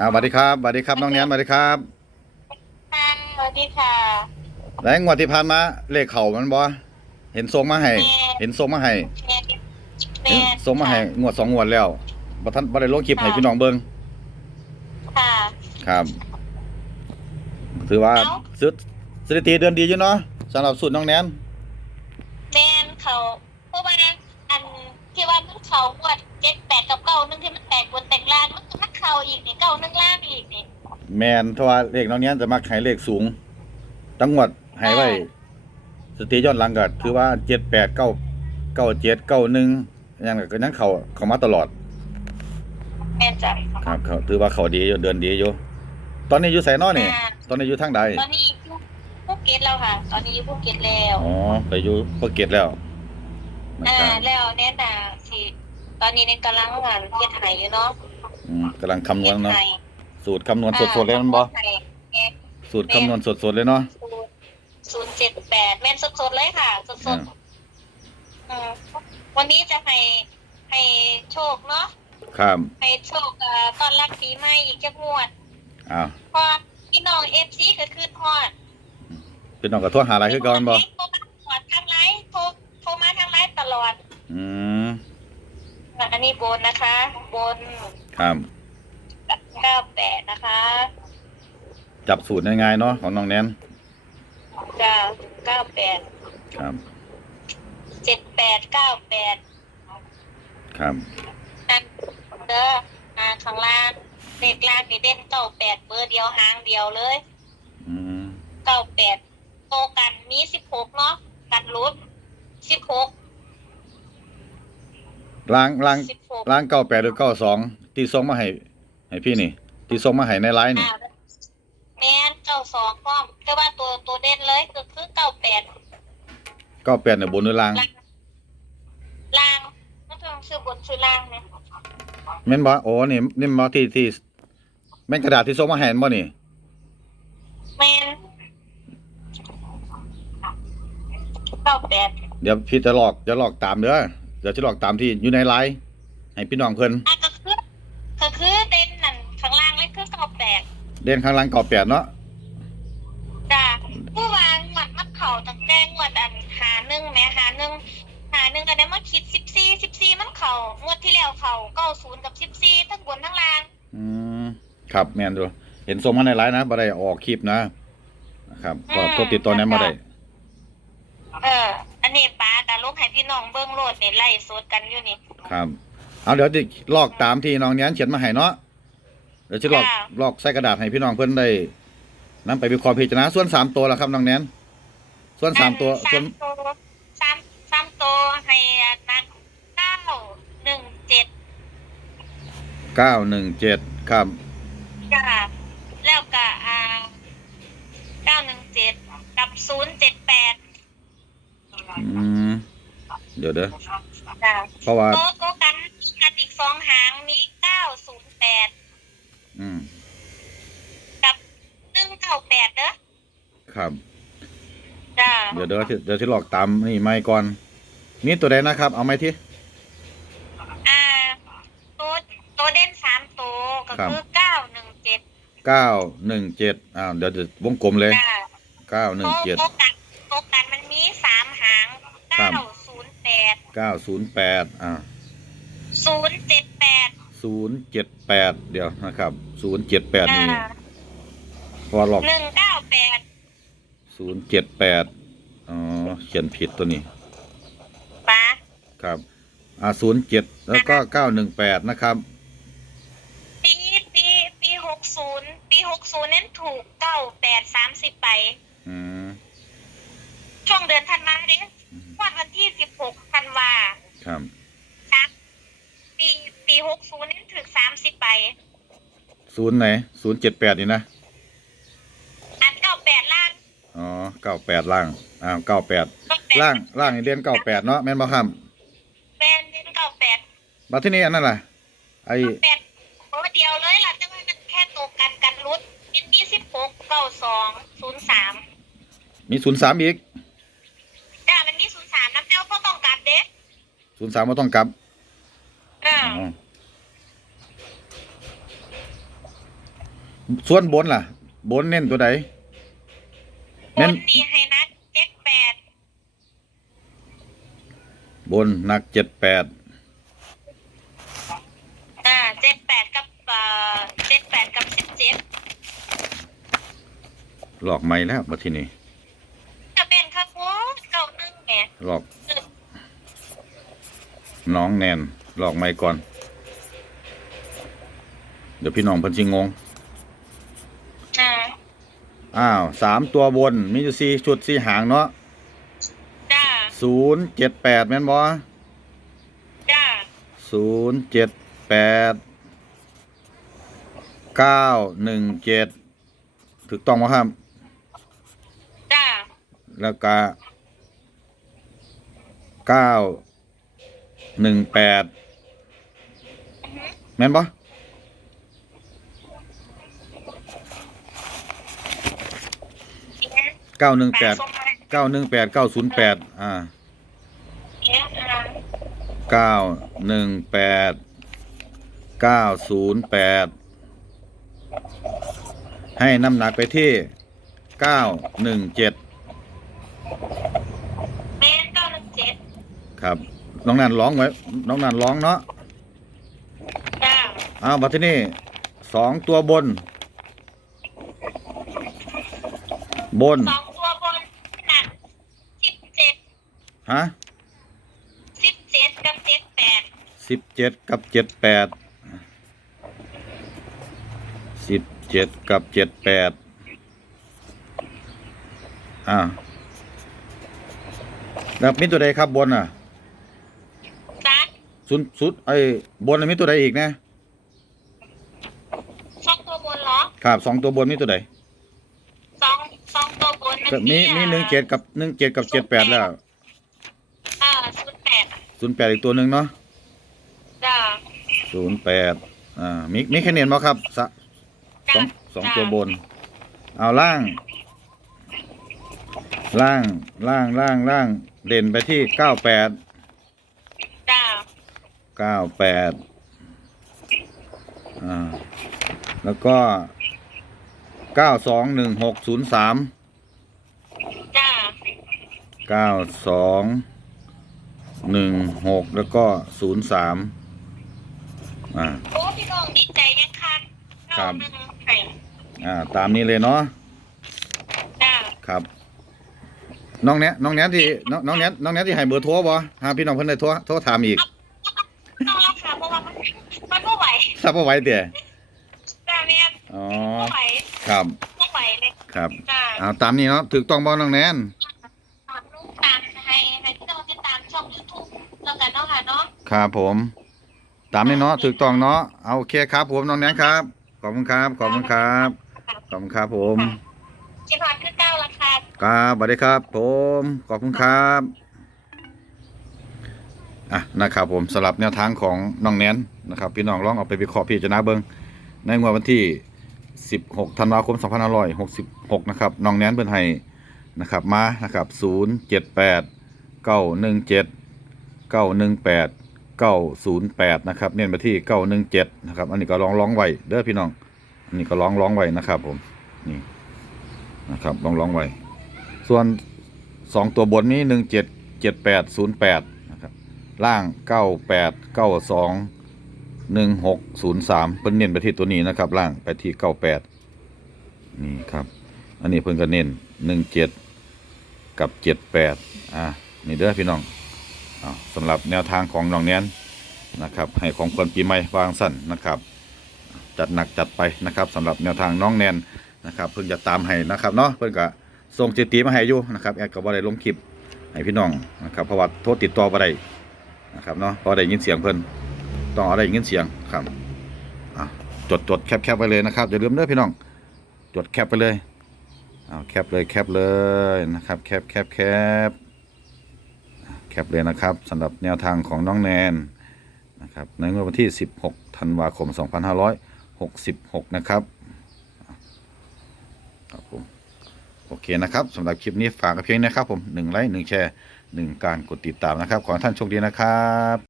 อ่าสวัสดีครับสวัสดีครับน้องแนนสวัสดีครับค่ะสวัสดีค่ะแล้วงวดที่ผ่านมาเลขเข่ามันบ่เห็นส่งมาให้แม่เห็นส่งมาให้แม่แม่เห็นส่งมาให้งวดสองงวดแล้วบ่ทันบ่ได้ลงคลิปให้ค่ะพี่น้องเบิ่งค่ะครับ ถือว่าเอ้าสถิสถิติเดือนดีอยู่เนาะสำหรับสูตรน้องแนนแม่นเขาเพราะว่าอันที่ว่ามันเขางวดเจ็ดแปดกับเก้านึงที่มันแตกบนแตกล่างมันก็มัน เขาอีกนี่เก้านึงล่างอีกนี่แมนเพราะว่าเลขน้องแนนจะมักให้เลขสูงตั้งงวดให้ไว้สถิติย้อนหลังก็ถือว่า7 8 9 9 7 9 1ยังก็ยังเข้าเข้ามาตลอดแม่นจ้ะครับเขาถือว่าเขาดีอยู่เดือนดีอยู่ตอนนี้อยู่ไสนอนี่ อ่าตอนนี้อยู่ทางใดตอนนี้อยู่ภูเก็ตแล้วค่ะ ตอนนี้อยู่ภูเก็ตแล้วอ๋อไปอยู่ภูเก็ตแล้วนะอ่าครับแล้วแน่น่ะสิตอนนี้ในกำลังงานเฮ็ดไห้อยู่เนาะ อืมกำลังคำนวเฮ็ณดเนาะไห้สูตรคำนวณสดๆเลยมันบ่ไห้แม่สูตรคำนวณสดๆเลยเนาะศูนย์เจ็ดแปดแม่นสดๆเลยค่ะสอ่าดๆอืมวันนี้จะให้ให้โชคเนาะครับให้โชคเอ่อตอนรับปีใหม่อีกจักงวดอ้าวเพอพี่น้องเอฟซีก็คือทอดพี่น้องก็โทรหาอะไรคือก่อนบ่โทรมาตลอดทางไลฟ์โทรโทรมาทางไลฟ์ตลอด อืม อันนี้บนนะคะ บนครับ เก้าแปดนะคะจับสูตรง่ายๆเนาะของน้องแนนเก้าเก้าแปดครับเจ็ดแปดเก้าแปดครับนั่นเด้ออ่าข้างล่างเลขล่างนี่เด่นเก้าแปดเบอร์เดียวหางเดียวเลยอืมเก้าแปดโตกันมีสิบหกเนาะกันรุดสิบหก ล้างล้างสิบหกล้างเก้าแปดหรือเก้าสองที่ส่งมาให้ให้พี่นี่ ที่ส่งมาให้ในไลน์นี่ อ่าแม่นเก้าสองป้อมแต่ว่าตัวตัวเด่นเลยคือคือเก้าแปดเก้าแปดเนี่ยบนหรือล่างล่างล่างไม่ต้องซื้อบนซื้อล่างเนี่ยแม่นบ่โอ้นี่นี่มาที่ที่แม่นกระดาษที่ส่งมาให้บ่นี่ แม่นเก้าแปดเดี๋ยวพี่จะหลอกจะหลอกตามเด้อ เดี๋ยวจะหลอกตามที่อยู่ในไลน์ให้พี่น้องเพิ่นอะก็คือก็คือเด่นนั่นข้างล่างเลยคือเก้าแปดเด่นข้างล่างเก้าแปดเนาะจ้ะผู้วางหมวดมัดเข่าตั้งแต่งวดอันหาหนึ่งแหม่หาหนึ่งหาหนึ่งก็ได้มาคิดสิบสี่สิบสี่มันเข่างวดที่แล้วเข่าเก้าศูนย์กับสิบสี่ทั้งบนทั้งล่าง อืมครับแม่นดูเห็นส่งมาในไลน์นะบ่ได้ออกคลิปนะนะครับก็โทรติดต่อแนนมาได้ เออ อันนี้ ป้ากับลูกให้พี่น้องเบิ้งโลดเนี่ยไล่สดกันอยู่นี่ครับ เอาเดี๋ยวจะลอกตามที่น้องแนนเขียนมาให้เนาะเดี๋ยวจะลอกค่ะลอกใส่กระดาษให้พี่น้องเพิ่นได้นํไปวิเคราะห์พิจารณาส่วนสามตัวละครับน้องแนนส่วนสามตัวอัส่วนนสามตัวสามสามตัวให้นักเก้าหนึ่งเจ็ดเก้าหนึ่งเจ็ดครับจ้ะแล้วก็อ่าเก้าหนึ่งเจ็ดกับศูนย์เจ็ดแปดอืม เดี๋ยวเด้อจ้ะเพราะว่าโต๊ะโต๊ะกันกันอีกสองหางมีเก้าศูนย์แปดอืมกับหนึ่งเก้าแปดเด้อครับจ้าเดี๋ยวเดี๋ยวเดี๋ยวที่ลอกตามนี่ไม่ก่อนมีตัวใดนะครับ เอาไหมที่ อ่าโต๊ะโต๊ะเด่นสามโต๊ะก็ครับ คือเก้าหนึ่งเจ็ดเก้าหนึ่งเจ็ดอ้าวเดี๋ยวจะวงกลมเลยจ้าเก้าหนึ่งโต๊ะเจ็ดโต๊ะกันโต๊ะกันมันมีสามหาง ครั เก้า บ ศูนย์แปด เก้าศูนย์แปดอ่าศูนย์เจ็ดแปดศูนย์เจ็ดแปดเดี๋ยวนะครับศูนย์เจ็ดแปดอ่านี่พอหลอกหนึ่งเก้าแปดศูนย์เจ็ดแปดอ๋อเขียนผิดตัวนี้ป้าครับอ่าศูนย์เจ็ดแล้วก็เก้าหนึ่งแปดนะครับ ปีปีปีหกศูนย์ปีหกศูนย์นั้นถูกเก้าแปดสามสิบใบอืมช่วงเดือนธันวาเด้วันวันที่สิบหกธันวา ครับครับปีปีหกศูนย์นั้นถึงสามสิบใบศูนย์ไหนศูนย์เจ็ดแปดนี่นะอันเก้าแปดล่างอ๋อเก้าแปดล่างอ้าวเก้าแปด98ล่างล่างนี่เรียนเก้าแปดเนาะแม่นบ่ครับแฟนเล่นเก้าแปดมาที่นี่อันนั้นล่ะไอแปดโอ้เดียวเลยล่ะแต่ว่ามันแค่ตัวกันกันรุดยินดีสิบหกเก้าสองศูนย์สามมีศูนย์สามอีก จ้ามันมีศูนย์สามน้ำเต้าก็ต้องกลับเด้ ศูนย์สามไม่ต้องกลับอ่าอ๋อส่วนบนล่ะ บนเน้นตัวใด บเน้น นนี่ให้นัดเจ็ดแปดบนหนักเจ็ดแปดอ่าเจ็ดแปดกับเอ่อเจ็ดแปดกับสิบเจ็ดหลอกไม่แล้วมาที่นี่จะเป็นค่ะโค้เก้าหนึ่งแหมหลอก น้องแนนหลอกไม่ก่อน เดี๋ยวพี่น้องเพันชิงงงอ่าอ้าวสามตัวบน มีอยู่สี่ชุดสี่หางเนาะจ้าศูนย์เจ็ดแปดแม่นบอจ้าศูนย์เจ็ดแปดเก้าหนึ่งเจ็ดถูกต้องไหมครับ จ้าแล้วก็เก้า หนึ่งแปดอือฮึแม่นปะเก้าหนึ่งแปดส่งมาเก้าหนึ่งแปดเก้าศูนย์แปดอ่าเนี่ยอ่าเก้าหนึ่งแปดเก้าศูนย์แปดให้น้ำหนักไปที่เก้าหนึ่งเจ็ดแม่เก้าหนึ่งเจ็ดครับ น้องนันร้องไว้ น้องนันร้องเนาะจ้าอ้าวบัดที่นี่สองตัวบน บนสองตัวบนหนักสิบเจ็ดฮะสิบเจ็ดกับเจ็ดแปดสิบเจ็ดกับเจ็ดแปดสิบเจ็ดกับเจ็ดแปดอ่าแล้วมีตัวใดครับบนอะจ้าสุดสุดไอ้บนน่ะมีตัวใดอีกนะสองตัวบนเหรอครับสองตัวบนมีตัวใดสองสองตัวบนก็มีที่มีหนึ่งเจ็ดกับหนึ่งเจ็ดกับเจ็ดแปดแล้วอ่าศูนย์แปดศูนย์แปดอีกตัวหนึ่งเนาะจ้าศูนย์แปดอ่ามีมีแค่เนียนบ่ครับสะสจ้าองสองตัวบน เอาล่าง ล่างล่างล่างล่างเด่นไปที่เก้าแปดจ้า เก้าแปดอ่า แล้วก็เก้าสองหนึ่งหกศูนย์สามจ้าเก้าสองหนึ่งหกแล้วก็ศูนย์สามอ่า โอ้พี่น้องดีใจยังคันครัเก้าบหนึ่งไข่อ่า ตามนี้เลยเนาะ จ้าครับ น้องเนี้ยน้องเนี้ยที่น้องน้องเนี้ยน้องเนี้ยที่ให้เบอร์โทรบ่หาพี่น้องเพิ่นได้โทรโทรถามอีก ต้องรับค่ะเพราะว่ามันมัน ไม่ไหวทราบว่าไหว้เตี่ยจ้าเนี่ยอ๋อไม่ไหวครับไม่ไหวเลยครับ จ้าเอาตามนี้เนาะถูกต้องบ่น้องแนนลูกตามให้ให้พี่น้องติดตามช่องยูทูบแล้วกันเนาะค่ะเนาะ ครับผม ตามนี้เนาะถูกต้องเนาะเอาโอเคครับ ผมน้องแนนครับ ขอบคุณครับ ขอบคุณครับ ขอบคุณครับผมชิพานคือเก้าราคา ครับสวัสดีครับ ผม ขอบคุณครับ อะนะครับผมสลับแนวทางของน้องแนนนะครับพี่น้องร้องเอาไปวิเคราะห์พิจนะเบิงในงวดวันที่ 16ธันวาคม2566นะครับน้องแนนเพิ่นให้นะครับมานะครับ078 917 918 908นะครับเน้นไปที่ 917นะครับอันนี้ก็ร้องร้องไว้เด้อพี่น้องอันนี้ก็ร้องร้องไว้นะครับผมนี่นะครับร้องร้องไว้ส่วน 2 ตัวบนนี้ 17 78 08 ล่างเก้าแปดเก้าสองหนึ่งหกศูนย์สามเพิ่นเน้นไปที่ตัวนี้นะครับ ล่างไปที่เก้าแปดนี่ครับ อันนี้เพิ่นก็เน้นหนึ่งเจ็ดกับเจ็ดแปดอะนี่เด้อพี่น้องอสำหรับแนวทางของน้องแนนนะครับ ให้ของคนปีใหม่วางสั้นนะครับจัดหนักจัดไปนะครับสำหรับแนวทางน้องแนนนะครับเพิ่งจะตามให้นะครับเนาะเพิ่นก็ส่งจิตีมาให้อยู่นะครับแอดก็บ่ได้ลงคลิปให้พี่น้องนะครับเพราะว่าโทรติดต่อบ่ได้ นะครับเนาะพอได้ยินเสียงเพิ่นต้องเอาได้ยินเสียงครับจดจดแคปแคปไว้เลยนะครับอย่าลืมเด้อพี่น้องจดแคปไปเลยเอาแคปเลยแคปเลยนะครับแคปแคปแคปแคปเลยนะครับสำหรับแนวทางของน้องแนนนะครับในงวดวันที่ 16ธันวาคม 2566 นะครับครับผมโอเคนะครับสำหรับคลิปนี้ฝากกับเพียงนะครับผมหนึ่งไลค์หนึ่งแชร์ หนึ่งการกดติดตามนะครับ ขอให้ท่านโชคดีนะครับ